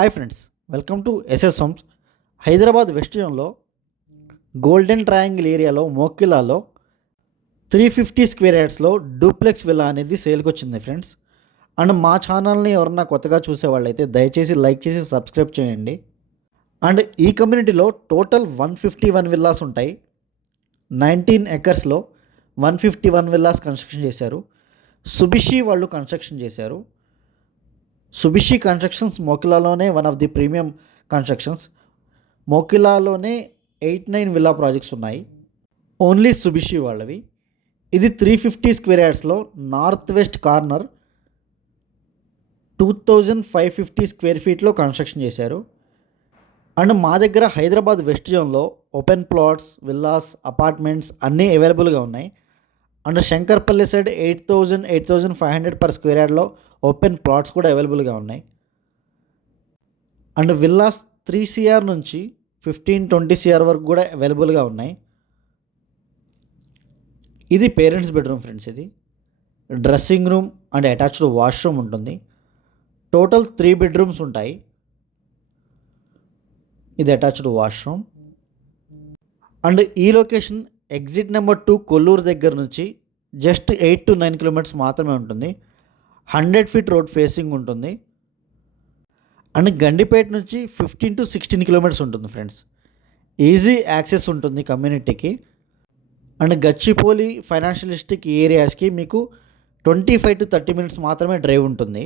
Hi friends, welcome to SS Homes. Hyderabad west జోన్లో golden triangle ఏరియాలో మోకిలాలో 350 స్క్వేర్ యార్డ్స్లో డూప్లెక్స్ విల్లా అనేది సేల్కి వచ్చింది ఫ్రెండ్స్. అండ్ మా ఛానల్ని ఎవరన్నా కొత్తగా చూసేవాళ్ళైతే దయచేసి లైక్ చేసి సబ్స్క్రైబ్ చేయండి. అండ్ ఈ కమ్యూనిటీలో టోటల్ 151 విల్లాస్ ఉంటాయి. 19 ఎకర్స్లో 151 విల్లాస్ కన్స్ట్రక్షన్ చేశారు. సుబిషి వాళ్ళు కన్స్ట్రక్షన్ చేశారు. సుబిషి కన్స్ట్రక్షన్స్ మోకిలాలోనే one of the premium constructions. మోకిలాలోనే 8-9 విల్లా ప్రాజెక్ట్స్ ఉన్నాయి, ఓన్లీ సుబిషి వాళ్ళవి. ఇది 350 స్క్వేర్ యార్డ్స్లో నార్త్ వెస్ట్ కార్నర్ 2550 స్క్వేర్ ఫీట్లో కన్స్ట్రక్షన్ చేశారు. అండ్ మా దగ్గర హైదరాబాద్ వెస్ట్ జోన్లో ఓపెన్ ప్లాట్స్, విల్లాస్, అపార్ట్మెంట్స్ అన్నీ అవైలబుల్గా ఉన్నాయి. And Shankarpalli side 8,500 per square యార్డ్లో ఓపెన్ ప్లాట్స్ కూడా అవైలబుల్గా ఉన్నాయి. అండ్ విల్లాస్ 3 CR నుంచి 15-20 CR వరకు కూడా అవైలబుల్గా ఉన్నాయి. ఇది పేరెంట్స్ బెడ్రూమ్ ఫ్రెండ్స్. ఇది dressing room and attached washroom ఉంటుంది. టోటల్ 3 బెడ్రూమ్స్ ఉంటాయి. ఇది అటాచ్డ్ వాష్రూమ్. అండ్ ఈ లొకేషన్ ఎగ్జిట్ నెంబర్ 2 కొల్లూరు దగ్గర నుంచి జస్ట్ 8 to 9 కిలోమీటర్స్ మాత్రమే ఉంటుంది. 100 feet రోడ్ ఫేసింగ్ ఉంటుంది. అండ్ గండిపేట నుంచి 15 to 16 కిలోమీటర్స్ ఉంటుంది ఫ్రెండ్స్. ఈజీ యాక్సెస్ ఉంటుంది కమ్యూనిటీకి. అండ్ గచ్చిపోలి ఫైనాన్షియల్ డిస్ట్రిక్ట్ ఏరియాస్కి మీకు 25 to 30 minutes మాత్రమే డ్రైవ్ ఉంటుంది.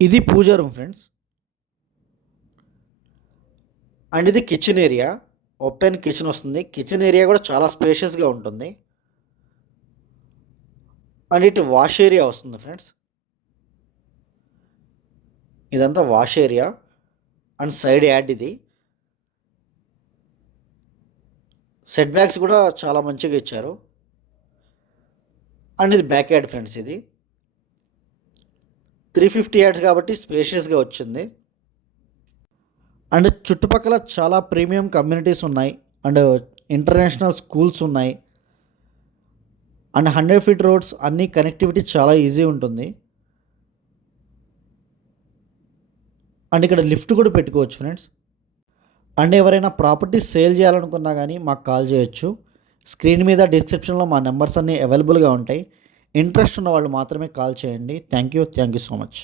ఇది పూజా రూమ్ ఫ్రెండ్స్. అండ్ ఇది కిచెన్ ఏరియా, ఓపెన్ కిచెన్ వస్తుంది. కిచెన్ ఏరియా కూడా చాలా స్పేషియస్గా ఉంటుంది. అండ్ ఇటు వాష్ ఏరియా వస్తుంది ఫ్రెండ్స్. ఇదంతా wash area and side add. ఇది సెట్ బ్యాక్స్ కూడా చాలా మంచిగా ఇచ్చారు. అండ్ ఇది బ్యాక్ యాడ్ ఫ్రెండ్స్. ఇది 350 యార్డ్స్ కాబట్టి స్పేషియస్గా వచ్చింది. అండ్ చుట్టుపక్కల చాలా ప్రీమియం కమ్యూనిటీస్ ఉన్నాయి. అండ్ ఇంటర్నేషనల్ స్కూల్స్ ఉన్నాయి. అండ్ 100 feet రోడ్స్, అన్ని కనెక్టివిటీ చాలా ఈజీ ఉంటుంది. అండ్ ఇక్కడ లిఫ్ట్ కూడా పెట్టుకోవచ్చు ఫ్రెండ్స్. అండ్ ఎవరైనా ప్రాపర్టీ సేల్ చేయాలనుకున్నా కానీ మాకు కాల్ చేయొచ్చు. స్క్రీన్ మీద డిస్క్రిప్షన్లో మా నెంబర్స్ అన్నీ అవైలబుల్గా ఉంటాయి. ఇంట్రెస్ట్ ఉన్న వాళ్ళు మాత్రమే కాల్ చేయండి. Thank you so much.